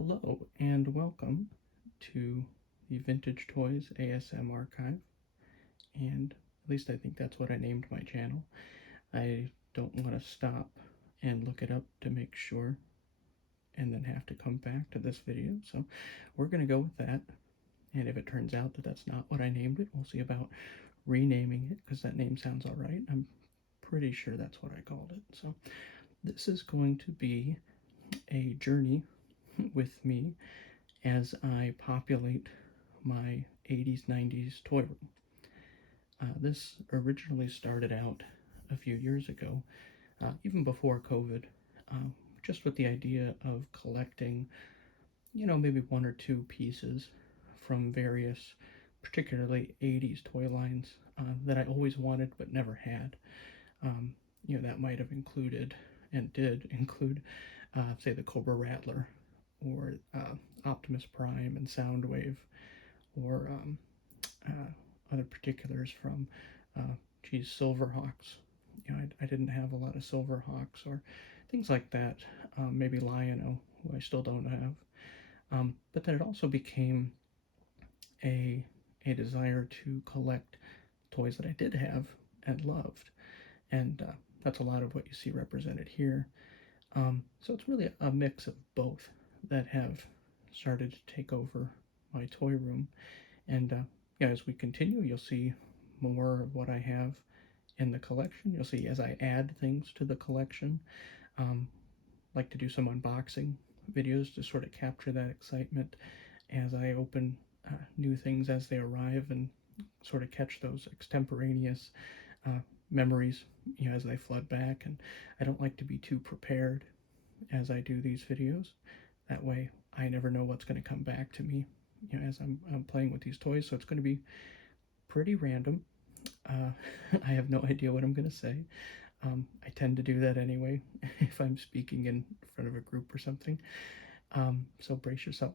Hello and welcome to the Vintage Toys ASM Archive, and at least I think that's what I named my channel. I don't want to stop and look it up to make sure and then have to come back to this video, so we're going to go with that. And if it turns out that that's not what I named it, we'll see about renaming it, because that name sounds alright. I'm pretty sure that's what I called it. So this is going to be a journey with me as I populate my 80s, 90s toy room. This originally started out a few years ago, even before COVID, just with the idea of collecting, maybe one or two pieces from various, particularly 80s toy lines that I always wanted but never had. That might have included, and did include, say, the Cobra Rattler, or Optimus Prime and Soundwave, or other particulars from, Silverhawks. I didn't have a lot of Silverhawks or things like that. Maybe Lion-O, who I still don't have. But then it also became a desire to collect toys that I did have and loved. And that's a lot of what you see represented here. So it's really a mix of both that have started to take over my toy room. And as we continue, you'll see more of what I have in the collection. You'll see as I add things to the collection. Like to do some unboxing videos to sort of capture that excitement as I open new things as they arrive, and sort of catch those extemporaneous memories, as they flood back. And I don't like to be too prepared as I do these videos. That way I never know what's going to come back to me, as I'm playing with these toys. So it's going to be pretty random. I have no idea what I'm going to say. I tend to do that anyway if I'm speaking in front of a group or something. So brace yourself.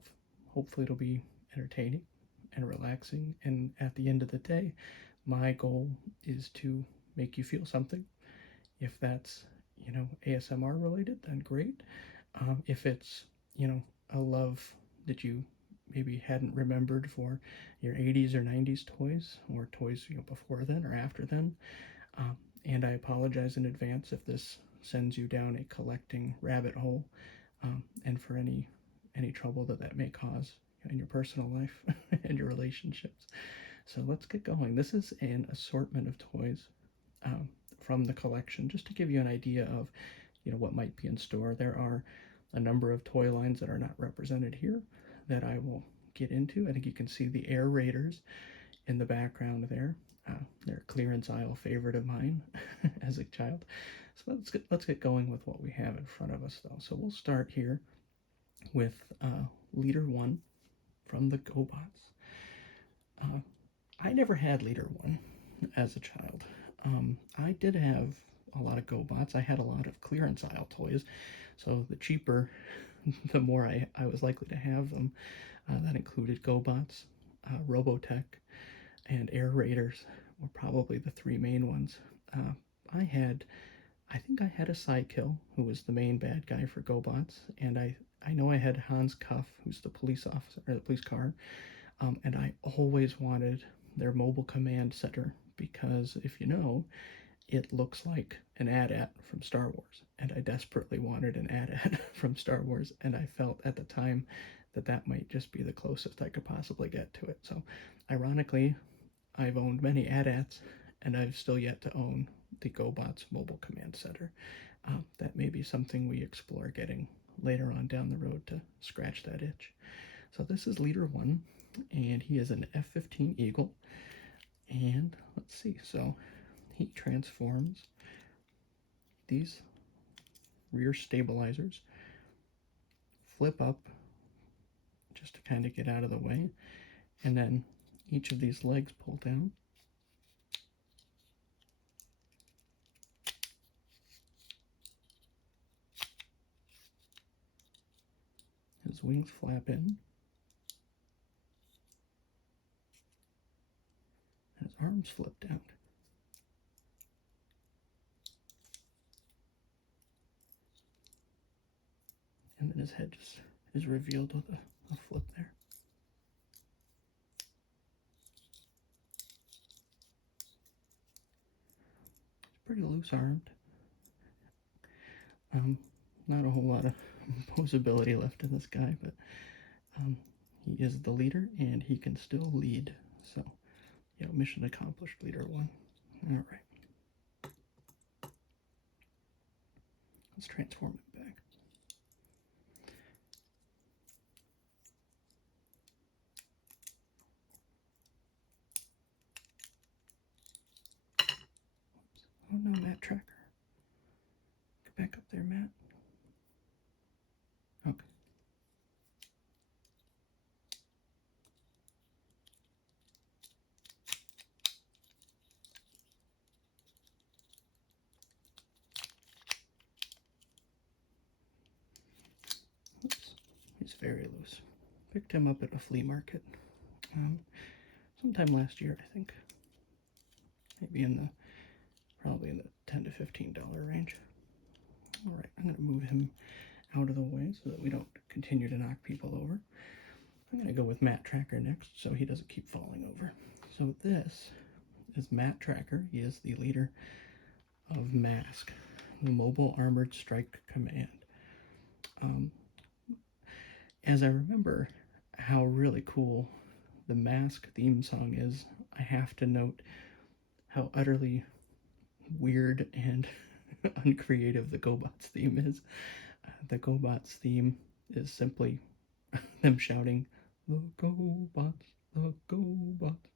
Hopefully it'll be entertaining and relaxing. And at the end of the day, my goal is to make you feel something. If that's, ASMR related, then great. If it's, a love that you maybe hadn't remembered for your 80s or 90s toys, or toys, before then or after then. And I apologize in advance if this sends you down a collecting rabbit hole, and for any trouble that may cause in your personal life and your relationships. So let's get going. This is an assortment of toys from the collection, just to give you an idea of what might be in store. There are a number of toy lines that are not represented here that I will get into. I think you can see the Air Raiders in the background there. They're a clearance aisle favorite of mine as a child. So let's get going with what we have in front of us, though. So we'll start here with Leader 1 from the GoBots. I never had Leader 1 as a child. I did have a lot of GoBots. I had a lot of clearance aisle toys, so the cheaper, the more I was likely to have them. That included GoBots, Robotech, and Air Raiders were probably the three main ones. I think I had a Sidekill, who was the main bad guy for GoBots, and I know I had Hans Cuff, who's the police officer, or the police car, and I always wanted their mobile command center, because if you know, it looks like an AT-AT from Star Wars, and I desperately wanted an AT-AT from Star Wars, and I felt at the time that might just be the closest I could possibly get to it. So ironically, I've owned many AT-ATs, and I've still yet to own the GoBots mobile command center. That may be something we explore getting later on down the road to scratch that itch. So this is Leader 1, and he is an F-15 Eagle. And let's see, so he transforms these rear stabilizers, flip up just to kind of get out of the way, and then each of these legs pull down. His wings flap in. His arms flip down. And then his head just is revealed with a flip there. It's pretty loose armed. Not a whole lot of posability left in this guy, but he is the leader and he can still lead. So, mission accomplished, leader 1. All right. Let's transform it back. Oh no, Matt Trakker. Get back up there, Matt. Okay. Oops. He's very loose. Picked him up at a flea market sometime last year, I think. Maybe probably in the $10 to $15 range. All right, I'm going to move him out of the way so that we don't continue to knock people over. I'm going to go with Matt Trakker next so he doesn't keep falling over. So this is Matt Trakker. He is the leader of M.A.S.K, the Mobile Armored Strike Command. As I remember how really cool the M.A.S.K theme song is, I have to note how utterly weird and uncreative the GoBots theme is. The GoBots theme is simply them shouting, "The GoBots, the GoBots."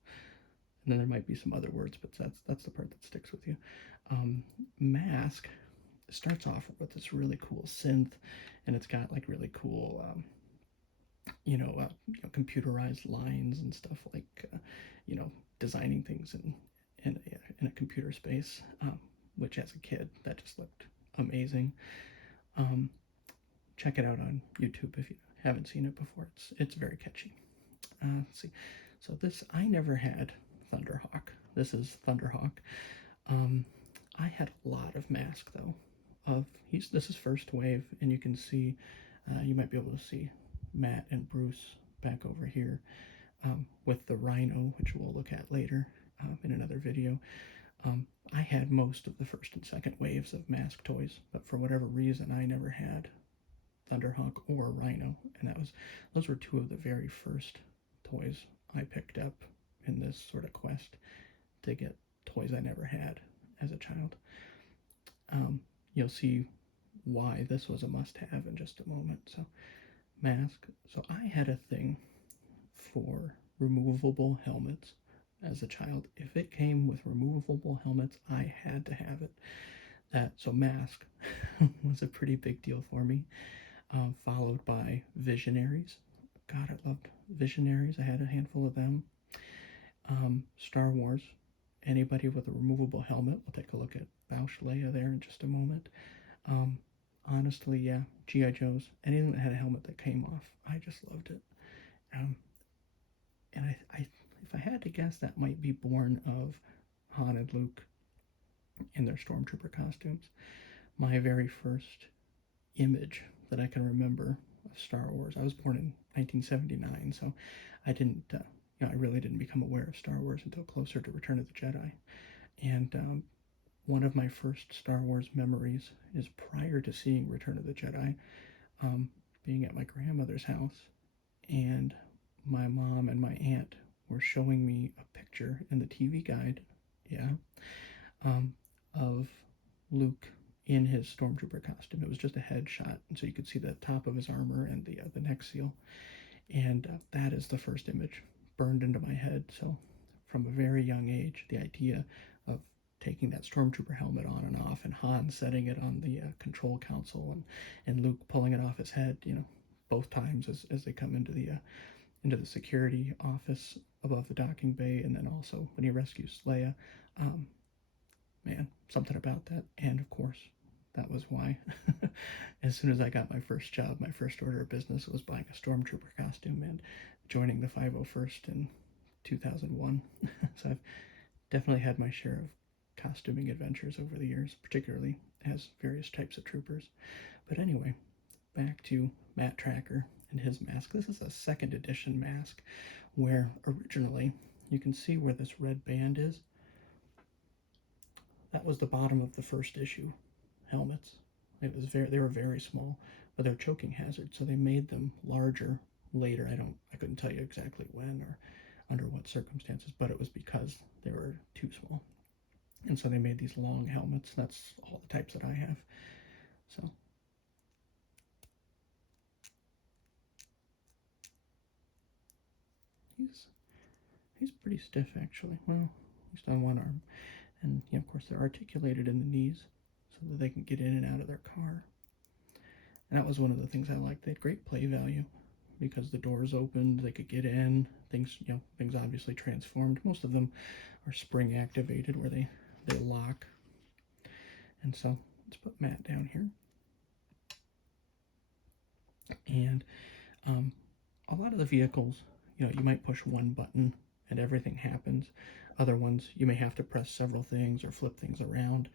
And then there might be some other words, but that's the part that sticks with you. M.A.S.K starts off with this really cool synth, and it's got like really cool, computerized lines and stuff like, designing things in a computer space, which as a kid that just looked amazing. Check it out on YouTube if you haven't seen it before. It's very catchy. Let's see. So this, I never had Thunderhawk. This is Thunderhawk. I had a lot of M.A.S.K though. This is first wave, and you can see, you might be able to see Matt and Bruce back over here with the Rhino, which we'll look at later in another video. I had most of the first and second waves of M.A.S.K toys, but for whatever reason, I never had Thunderhawk or Rhino, and those were two of the very first toys I picked up in this sort of quest to get toys I never had as a child. You'll see why this was a must-have in just a moment. So, M.A.S.K. So I had a thing for removable helmets as a child. If it came with removable helmets, I had to have it. So M.A.S.K was a pretty big deal for me. Followed by Visionaries. God, I loved Visionaries. I had a handful of them. Star Wars. Anybody with a removable helmet. We'll take a look at Boussh Leia there in just a moment. Honestly, yeah, G.I. Joes. Anything that had a helmet that came off, I just loved it. And if I had to guess, that might be born of Han and Luke in their stormtrooper costumes. My very first image that I can remember of Star Wars. I was born in 1979, so I didn't, I really didn't become aware of Star Wars until closer to Return of the Jedi. And one of my first Star Wars memories is prior to seeing Return of the Jedi, being at my grandmother's house, and my mom and my aunt were showing me a picture in the TV guide, of Luke in his stormtrooper costume. It was just a headshot, and so you could see the top of his armor and the neck seal. And that is the first image burned into my head. So from a very young age, the idea of taking that stormtrooper helmet on and off, and Han setting it on the control console, and Luke pulling it off his head, both times as they come into the security office above the docking bay, and then also when he rescues Leia. Man, something about that. And of course, that was why as soon as I got my first job, my first order of business was buying a stormtrooper costume and joining the 501st in 2001. So I've definitely had my share of costuming adventures over the years, particularly as various types of troopers. But anyway, back to Matt Trakker. and his mask. This is a second edition mask, where originally, you can see where this red band is. That was the bottom of the first issue helmets. They were very small, but they're choking hazards, so they made them larger later. I couldn't tell you exactly when or under what circumstances, but it was because they were too small. And so they made these long helmets. That's all the types that I have. So he's pretty stiff actually. Well, at least on one arm. And yeah, of course they're articulated in the knees so that they can get in and out of their car. And that was one of the things I liked. They had great play value because the doors opened, they could get in. Things obviously transformed. Most of them are spring activated where they lock. And so let's put Matt down here. And a lot of the vehicles, you might push one button and everything happens. Other ones, you may have to press several things or flip things around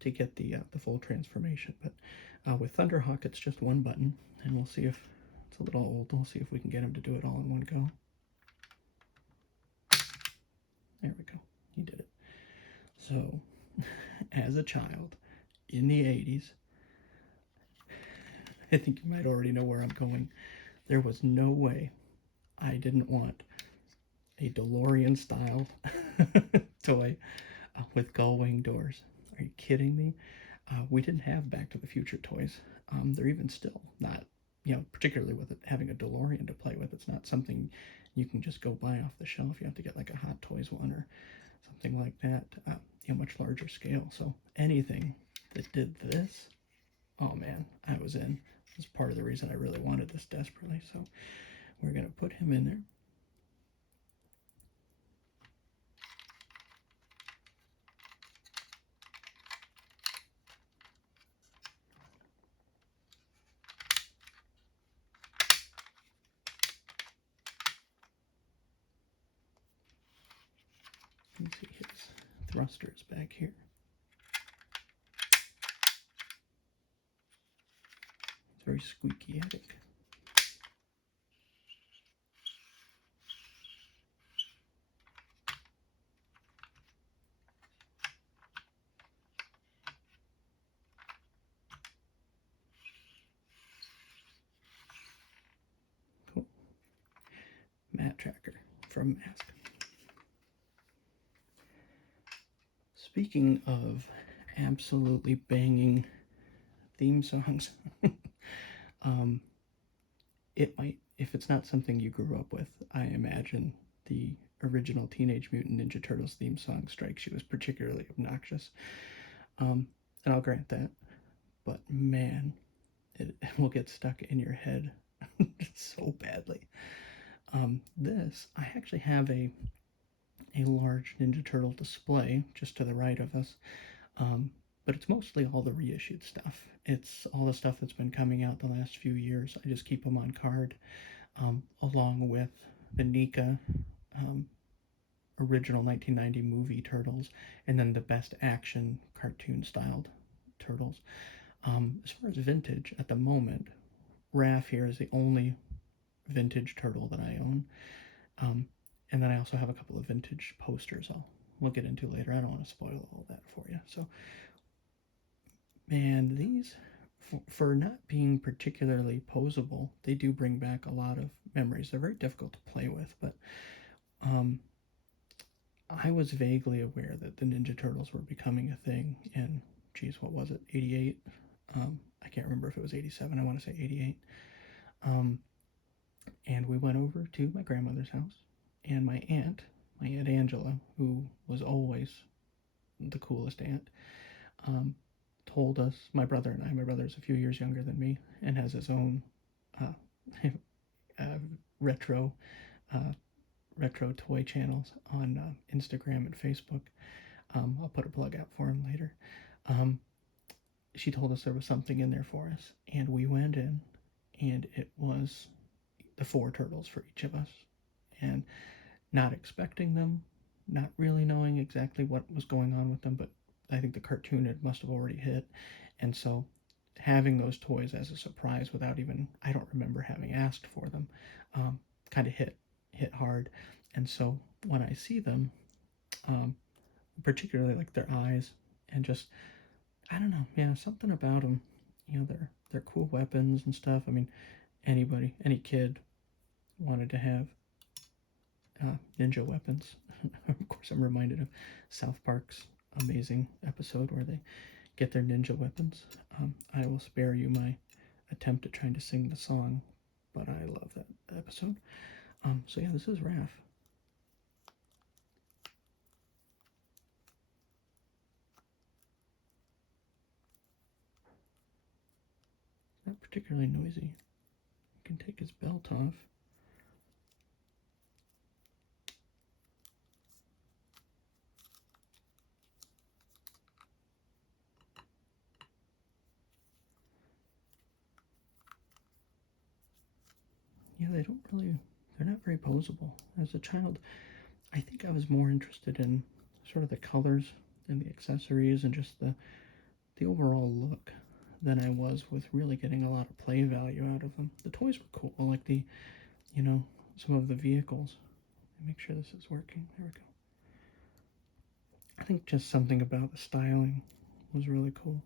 to get the full transformation. But with Thunderhawk, it's just one button, and we'll see if it's a little old. We'll see if we can get him to do it all in one go. There we go. He did it. So, as a child in the 80s, I think you might already know where I'm going. There was no way I didn't want a DeLorean style toy with gull-wing doors. Are you kidding me? We didn't have Back to the Future toys. They're even still not, particularly with it having a DeLorean to play with. It's not something you can just go buy off the shelf. You have to get like a Hot Toys one or something like that, much larger scale. So anything that did this, oh man, I was in. That's part of the reason I really wanted this desperately. So we're going to put him in there. Let's see, his thruster is back here. It's very squeaky, I think. Cool. Matt Trakker from M.A.S.K. Speaking of absolutely banging theme songs, it might, if it's not something you grew up with, I imagine the original Teenage Mutant Ninja Turtles theme song strikes you as particularly obnoxious. And I'll grant that, but man, it will get stuck in your head so badly. This, I actually have a large Ninja Turtle display just to the right of us, but it's mostly all the reissued stuff. It's all the stuff that's been coming out the last few years. I just keep them on card, along with the NECA original 1990 movie Turtles, and then the best action cartoon-styled Turtles. As far as vintage, at the moment, Raph here is the only vintage turtle that I own. And then I also have a couple of vintage posters we'll get into later. I don't want to spoil all that for you. So, man, these, for not being particularly posable, they do bring back a lot of memories. They're very difficult to play with, but I was vaguely aware that the Ninja Turtles were becoming a thing in, geez, what was it, 88? I can't remember if it was 87. I want to say 88. And we went over to my grandmother's house, and my Aunt Angela, who was always the coolest aunt, told us, my brother's a few years younger than me and has his own retro toy channels on Instagram and Facebook. I'll put a plug out for him later. She told us there was something in there for us, and we went in, and it was the 4 turtles for each of us, and not expecting them, not really knowing exactly what was going on with them, but I think the cartoon must have already hit, and so having those toys as a surprise without even, I don't remember having asked for them, um, kind of hit hard. And so when I see them, um, particularly like their eyes and just, I don't know, yeah, something about them. They're cool weapons and stuff. I mean, any kid wanted to have ninja weapons. Of course, I'm reminded of South Park's amazing episode where they get their ninja weapons. I will spare you my attempt at trying to sing the song, but I love that episode. So yeah, this is Raph. Not particularly noisy. You can take his belt off. Yeah, they don't really, they're not very posable. As a child, I think I was more interested in sort of the colors and the accessories and just the overall look than I was with really getting a lot of play value out of them. The toys were cool, like you know, some of the vehicles. Make sure this is working. There we go. I think just something about the styling was really cool.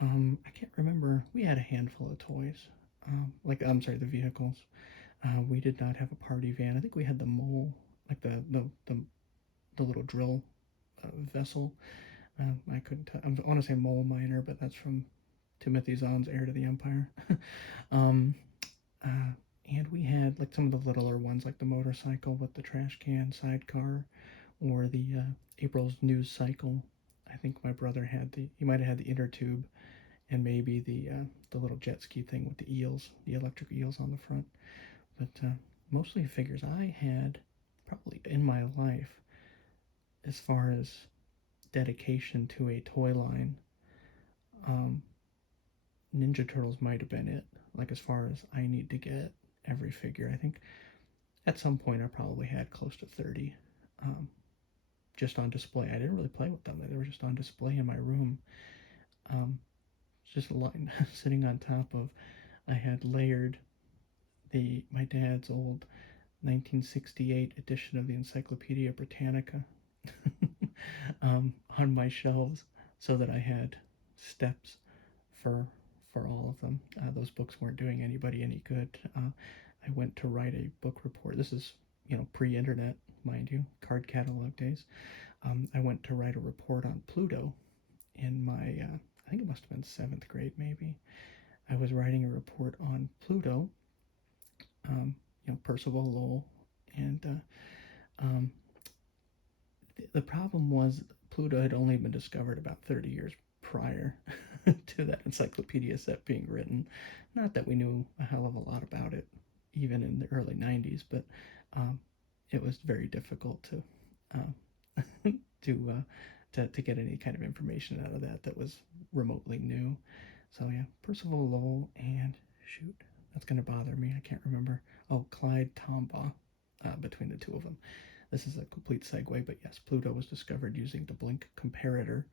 I can't remember. We had a handful of toys. I'm sorry, the vehicles. We did not have a party van. I think we had the mole, like the little drill vessel. I couldn't. I want to say mole miner, but that's from Timothy Zahn's Heir to the Empire. um, uh, and we had like some of the littler ones, like the motorcycle with the trash can sidecar, or the April's news cycle. I think my brother had he might have had the inner tube, and maybe the little jet ski thing with the eels, the electric eels on the front. But mostly figures I had probably in my life, as far as dedication to a toy line. Um, Ninja Turtles might have been it. Like as far as I need to get every figure, I think at some point I probably had close to 30, um, just on display. I didn't really play with them; they were just on display in my room. Um, just a line sitting on top of. I had layered the my dad's old 1968 edition of the Encyclopedia Britannica on my shelves, so that I had steps for all of them. Those books weren't doing anybody any good. I went to write a book report. This is pre-internet, mind you, card catalog days. I went to write a report on Pluto in my I think it must have been seventh grade maybe. I was writing a report on Pluto, Percival Lowell, and um, the problem was Pluto had only been discovered about 30 years prior to that encyclopedia set being written. Not that we knew a hell of a lot about it, even in the early 90s, but um, it was very difficult uh, to, to get any kind of information out of that was remotely new. So yeah, Percival Lowell and shoot, that's gonna bother me. I can't remember. Oh, Clyde Tombaugh, between the two of them. This is a complete segue, but yes, Pluto was discovered using the blink comparator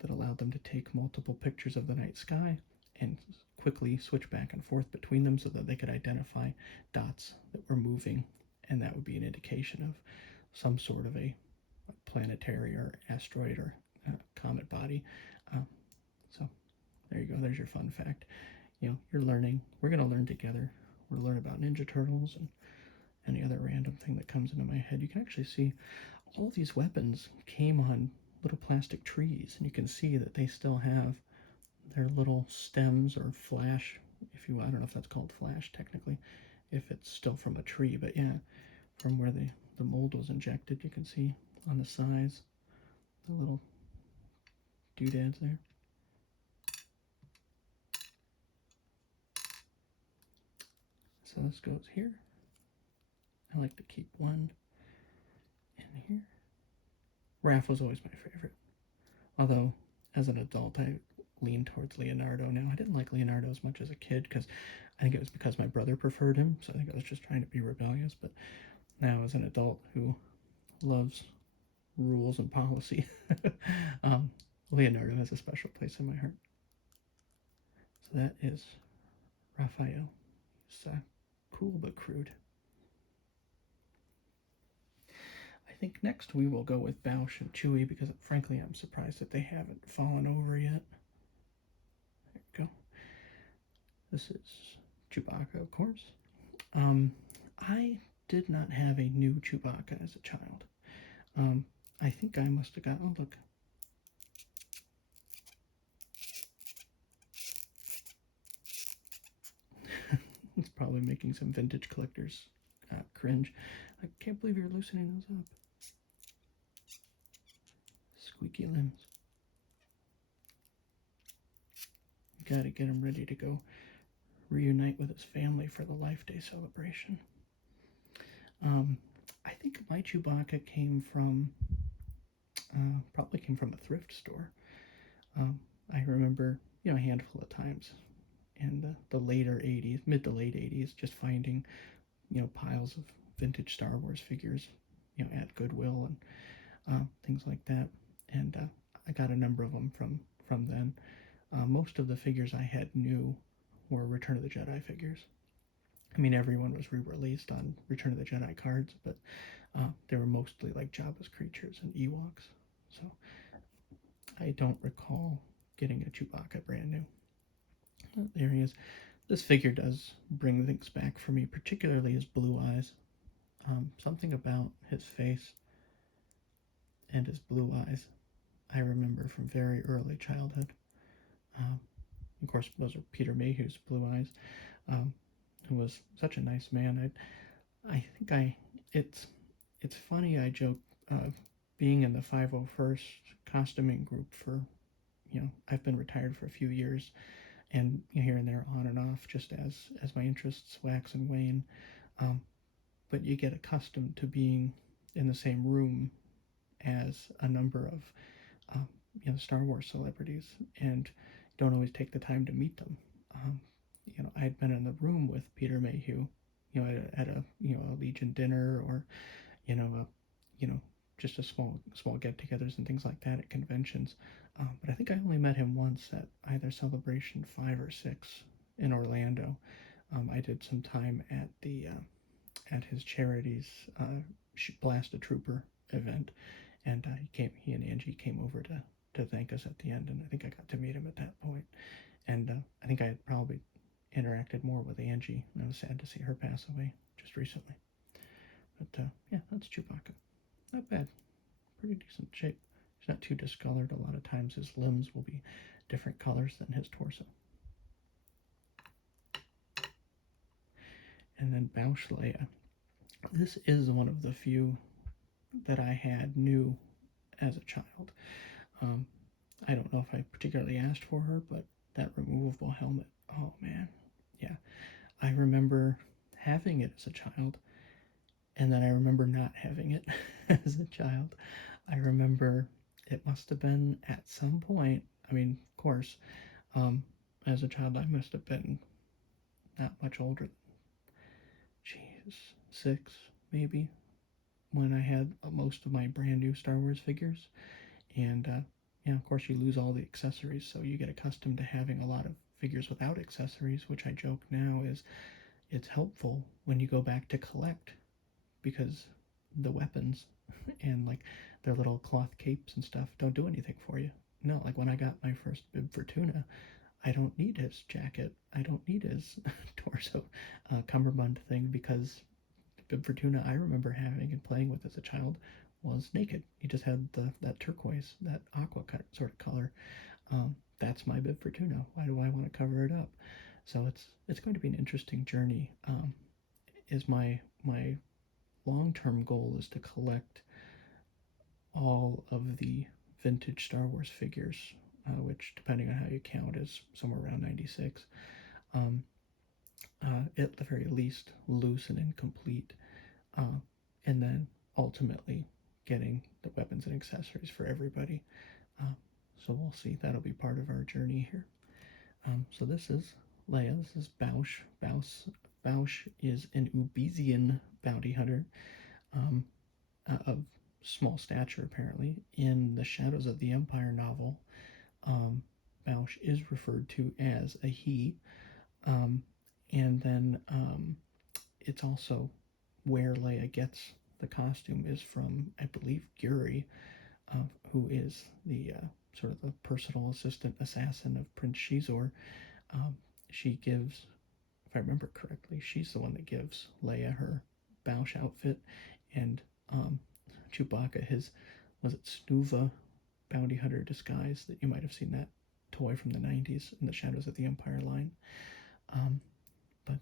that allowed them to take multiple pictures of the night sky and quickly switch back and forth between them so that they could identify dots that were moving, and that would be an indication of some sort of a planetary or asteroid or comet body. Uh, so there you go. There's your fun fact. You're learning. We're going to learn together. We're learn about Ninja Turtles and any other random thing that comes into my head. You can actually see all of these weapons came on little plastic trees, and you can see that they still have their little stems or flash, if you, I don't know if that's called flash technically, if it's still from a tree, but yeah, from where the mold was injected, you can see on the sides the little doodads there. So this goes here. I like to keep one in here. Raph was always my favorite. Although, as an adult, I lean towards Leonardo now. I didn't like Leonardo as much as a kid because I think it was because my brother preferred him. So I think I was just trying to be rebellious. But now, as an adult who loves rules and policy, um, Leonardo has a special place in my heart. So that is Raphael. It's cool but crude. I think next we will go with Boussh and Chewie because, frankly, I'm surprised that they haven't fallen over yet. There we go. This is Chewbacca, of course. I did not have a new Chewbacca as a child. I think I must have got. Oh, look. It's probably making some vintage collectors cringe. I can't believe you're loosening those up. Squeaky limbs. Gotta get him ready to go reunite with his family for the Life Day celebration. I think my Chewbacca probably came from a thrift store. I remember, a handful of times in the later 80s, mid to late 80s, just finding, piles of vintage Star Wars figures, at Goodwill and things like that. And I got a number of them from then. Most of the figures I had new were Return of the Jedi figures. I mean, everyone was re-released on Return of the Jedi cards, but they were mostly like Jabba's creatures and Ewoks. So I don't recall getting a Chewbacca brand new. There he is. This figure does bring things back for me, particularly his blue eyes. Something about his face and his blue eyes I remember from very early childhood. Of course, those are Peter Mayhew's blue eyes, who was such a nice man. I think it's funny. I joke being in the 501st costuming group for I've been retired for a few years, and here and there, on and off, just as my interests wax and wane. But you get accustomed to being in the same room as a number of Star Wars celebrities, and don't always take the time to meet them. I'd been in the room with Peter Mayhew, at a a Legion dinner, or a, just a small get-togethers and things like that at conventions. But I think I only met him once at either Celebration 5 or 6 in Orlando. I did some time at his charity's Blast a Trooper event, and he and Angie came over to thank us at the end, and I think I got to meet him at that point. And I think I had probably interacted more with Angie, and I was sad to see her pass away just recently. But yeah, that's Chewbacca. Not bad. Pretty decent shape. He's not too discolored. A lot of times his limbs will be different colors than his torso. And then Boussh Leia. This is one of the few that I had new as a child. I don't know if I particularly asked for her, but that removable helmet, oh man, yeah. I remember having it as a child, and then I remember not having it as a child. I remember it must have been at some point, I mean, of course, as a child, I must have been not much older, jeez, 6 maybe, when I had most of my brand new Star Wars figures. And of course, you lose all the accessories, so you get accustomed to having a lot of figures without accessories, which I joke now is it's helpful when you go back to collect, because the weapons and like their little cloth capes and stuff don't do anything for you. No, like when I got my first Bib Fortuna, I don't need his jacket. I don't need his torso cummerbund thing, because Bib Fortuna I remember having and playing with as a child was naked. He just had that turquoise, that aqua sort of color. That's my Bib Fortuna. Why do I want to cover it up? So it's going to be an interesting journey. Is my long-term goal is to collect all of the vintage Star Wars figures, which, depending on how you count, is somewhere around 96. At the very least, loose and incomplete, and then ultimately getting the weapons and accessories for everybody. So we'll see. That'll be part of our journey here. So this is Leia. This is Boussh. Boussh is an Ubesian bounty hunter of small stature, apparently. In the Shadows of the Empire novel, Boussh is referred to as a he. And then it's also where Leia gets the costume is from, I believe, Guri, who is the sort of the personal assistant assassin of Prince Shizor. Um, she gives, if I remember correctly, she's the one that gives Leia her Boussh outfit, and Chewbacca his, was it Snuva bounty hunter disguise that you might have seen that toy from the 90s in the Shadows of the Empire line. But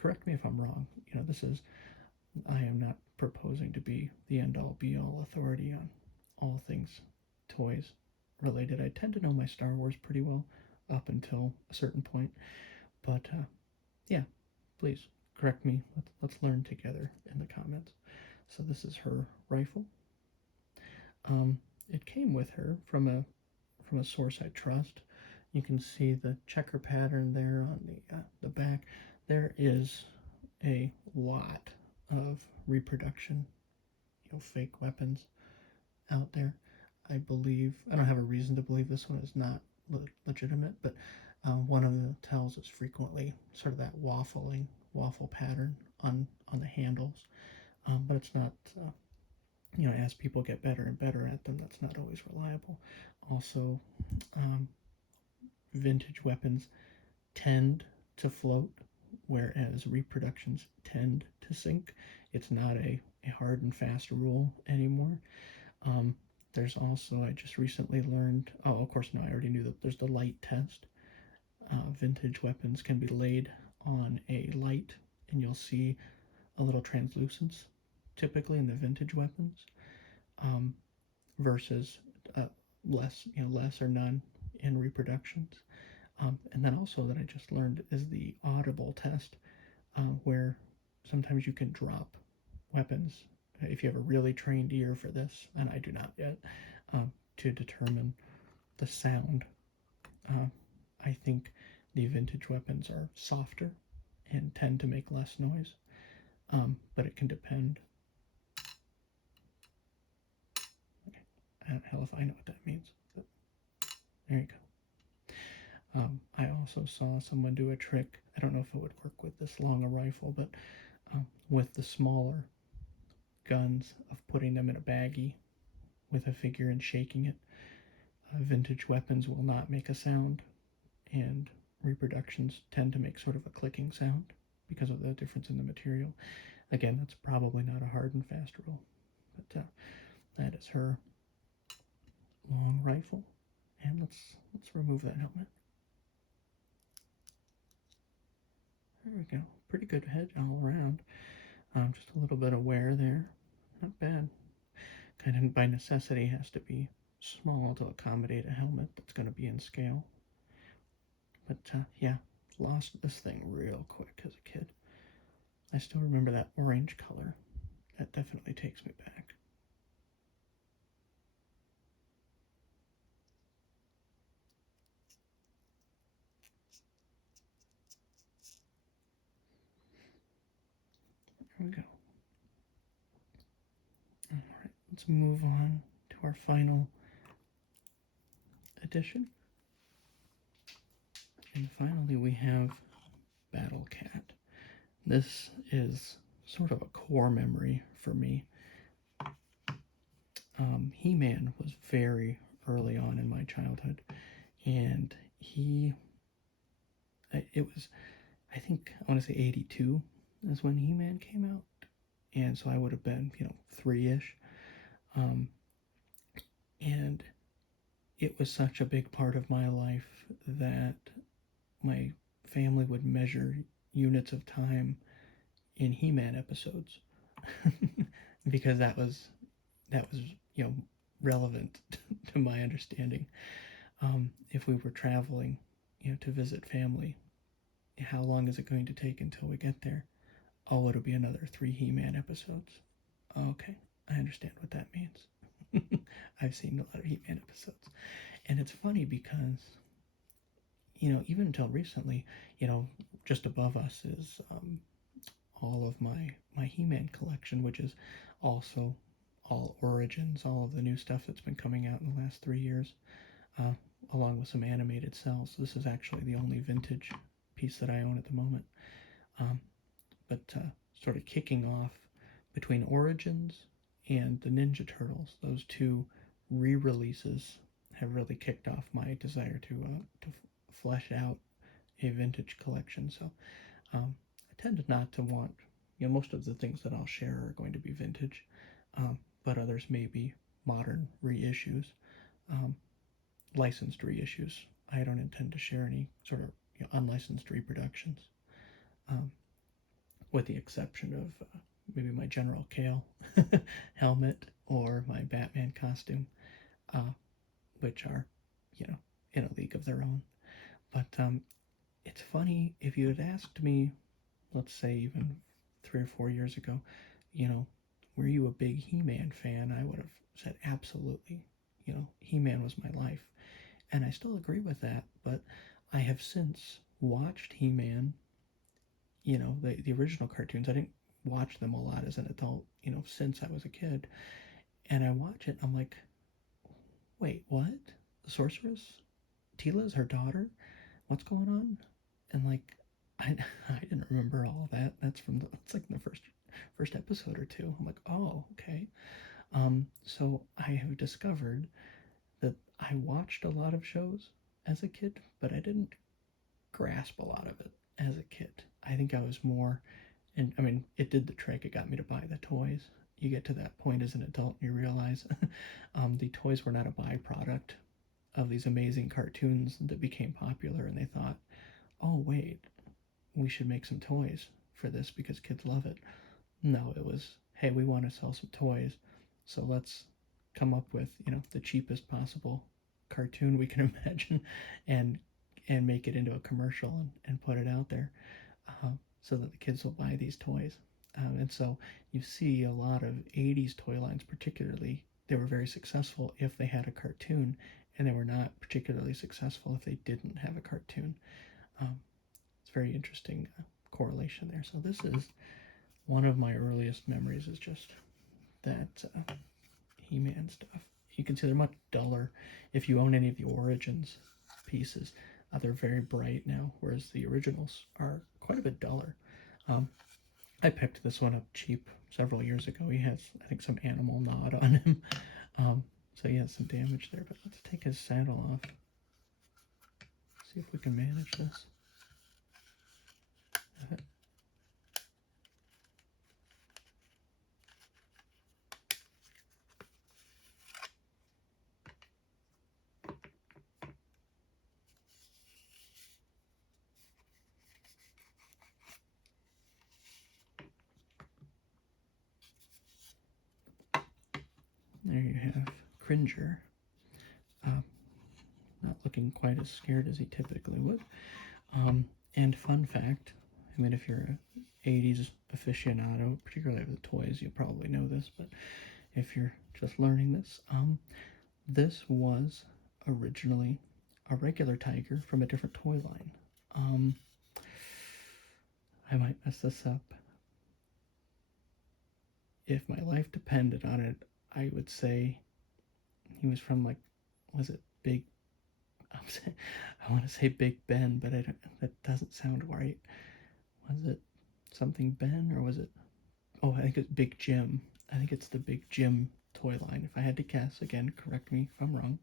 correct me if I'm wrong. I am not proposing to be the end-all be-all authority on all things toys related. I tend to know my Star Wars pretty well up until a certain point. But yeah, please correct me. Let's learn together in the comments. So this is her rifle. It came with her from a source I trust. You can see the checker pattern there on the back. There is a lot of reproduction, fake weapons out there. I don't have a reason to believe this one is not legitimate, but one of the tells is frequently sort of that waffle pattern on the handles, but it's not. As people get better and better at them, that's not always reliable. Also, vintage weapons tend to float, whereas reproductions tend to sink. It's not a hard and fast rule anymore. There's also, I just recently learned, of course, no, I already knew that there's the light test. Vintage weapons can be laid on a light, and you'll see a little translucence, typically in the vintage weapons, versus less or none in reproductions. And then also that I just learned is the audible test, where sometimes you can drop weapons if you have a really trained ear for this, and I do not yet, to determine the sound. I think the vintage weapons are softer and tend to make less noise, but it can depend. Okay. Hell if I know what that means, but there you go. I also saw someone do a trick. I don't know if it would work with this long a rifle, but with the smaller guns, of putting them in a baggie with a figure and shaking it. Vintage weapons will not make a sound, and reproductions tend to make sort of a clicking sound because of the difference in the material. Again, that's probably not a hard and fast rule, but that is her long rifle. And let's remove that helmet. There we go. Pretty good head all around. Just a little bit of wear there. Not bad. Kind of by necessity has to be small to accommodate a helmet that's going to be in scale. But yeah, lost this thing real quick as a kid. I still remember that orange color. That definitely takes me back. There we go. All right, let's move on to our final edition. And finally, we have Battle Cat. This is sort of a core memory for me. He-Man was very early on in my childhood, and it was, I think, I want to say 82 is when He-Man came out, and so I would have been, 3-ish, and it was such a big part of my life that my family would measure units of time in He-Man episodes because that was relevant to my understanding. If we were traveling, to visit family, how long is it going to take until we get there? Oh, it'll be another 3 He-Man episodes. Okay, I understand what that means. I've seen a lot of He-Man episodes. And it's funny because, even until recently, just above us is all of my He-Man collection, which is also all Origins, all of the new stuff that's been coming out in the last 3 years. along with some animated cells. This is actually the only vintage piece that I own at the moment. But sort of kicking off between Origins and the Ninja Turtles, those two re-releases have really kicked off my desire to flesh out a vintage collection. So I tend not to want, most of the things that I'll share are going to be vintage, but others may be modern reissues, licensed reissues. I don't intend to share any sort of unlicensed reproductions, with the exception of maybe my General Kale helmet or my Batman costume, which are, in a league of their own. But it's funny, if you had asked me, let's say even 3 or 4 years ago, were you a big He-Man fan? I would have said absolutely. He-Man was my life. And I still agree with that, but I have since watched He-Man, the original cartoons. I didn't watch them a lot as an adult, since I was a kid. And I watch it, I'm like, wait, what? The sorceress? Tila's her daughter? What's going on? And like, I didn't remember all that. It's like the first episode or two. I'm like, oh, okay. So I have discovered that I watched a lot of shows as a kid, but I didn't grasp a lot of it as a kid. I think I was more, and I mean, it did the trick. It got me to buy the toys. You get to that point as an adult and you realize the toys were not a byproduct of these amazing cartoons that became popular, and they thought, oh wait, we should make some toys for this because kids love it. No, it was, hey, we want to sell some toys, so let's come up with, the cheapest possible cartoon we can imagine, and make it into a commercial and put it out there, so that the kids will buy these toys. And so you see a lot of 80s toy lines, particularly, they were very successful if they had a cartoon, and they were not particularly successful if they didn't have a cartoon. It's very interesting correlation there. So this is one of my earliest memories, is just that He-Man stuff. You can see they're much duller if you own any of the Origins pieces. They're very bright now, whereas the originals are quite a bit duller. I picked this one up cheap several years ago. He has, I think, some animal nod on him. So he has some damage there, but let's take his saddle off. See if we can manage this. There you have Cringer. Not looking quite as scared as he typically would. And fun fact, I mean, if you're an 80s aficionado, particularly of the toys, you probably know this, but if you're just learning this, this was originally a regular tiger from a different toy line. I might mess this up. If my life depended on it, I would say he was from, like, was it Big, I want to say Big Ben, but that doesn't sound right. Was it something Ben, or was it, oh, I think it's Big Jim. I think it's the Big Jim toy line. If I had to guess, again, correct me if I'm wrong.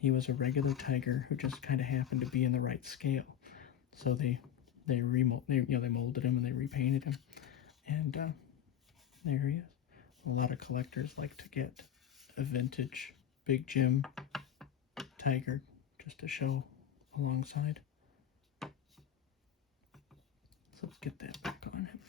He was a regular tiger who just kind of happened to be in the right scale. So they molded him and they repainted him, and there he is. A lot of collectors like to get a vintage Big Jim tiger just to show alongside. So let's get that back on him.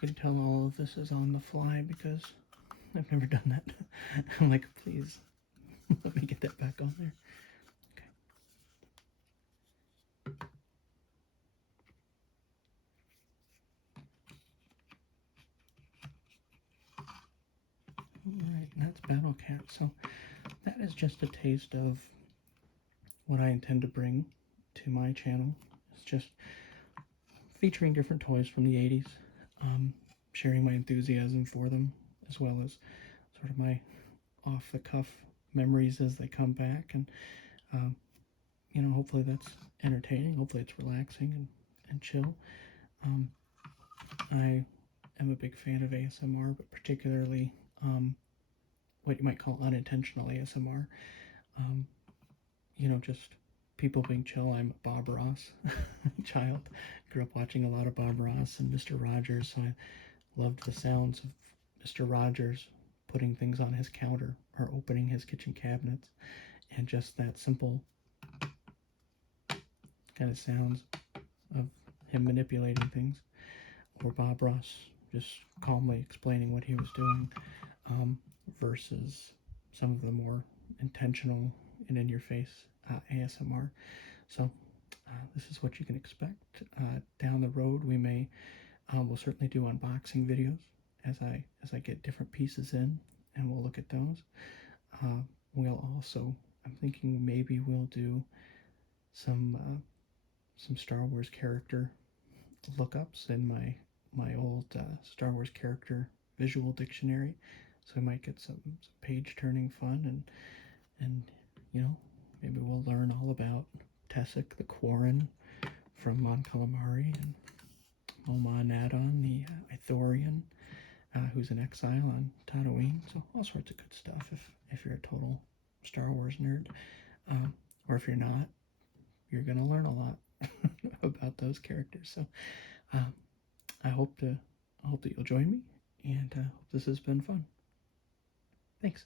You can tell all of this is on the fly because I've never done that. I'm like, please, let me get that back on there. Okay. Alright, that's Battle Cat. So that is just a taste of what I intend to bring to my channel. It's just featuring different toys from the 80s, sharing my enthusiasm for them, as well as sort of my off-the-cuff memories as they come back. And, hopefully that's entertaining. Hopefully it's relaxing and chill. I am a big fan of ASMR, but particularly what you might call unintentional ASMR. Just people being chill. I'm a Bob Ross child. Grew up watching a lot of Bob Ross and Mr. Rogers, so I loved the sounds of Mr. Rogers putting things on his counter or opening his kitchen cabinets, and just that simple kind of sounds of him manipulating things, or Bob Ross just calmly explaining what he was doing, versus some of the more intentional and in-your-face ASMR. So this is what you can expect. Down the road, we'll certainly do unboxing videos as I get different pieces in, and we'll look at those. We'll also, I'm thinking maybe we'll do some Star Wars character lookups in my old Star Wars character visual dictionary. So we might get some page turning fun, and maybe we'll learn all about Tessic the Quarren from Mon Calamari, and Moma Nadon, the Ithorian, who's in exile on Tatooine. So all sorts of good stuff if you're a total Star Wars nerd. Or if you're not, you're going to learn a lot about those characters. So I hope that you'll join me, and hope this has been fun. Thanks.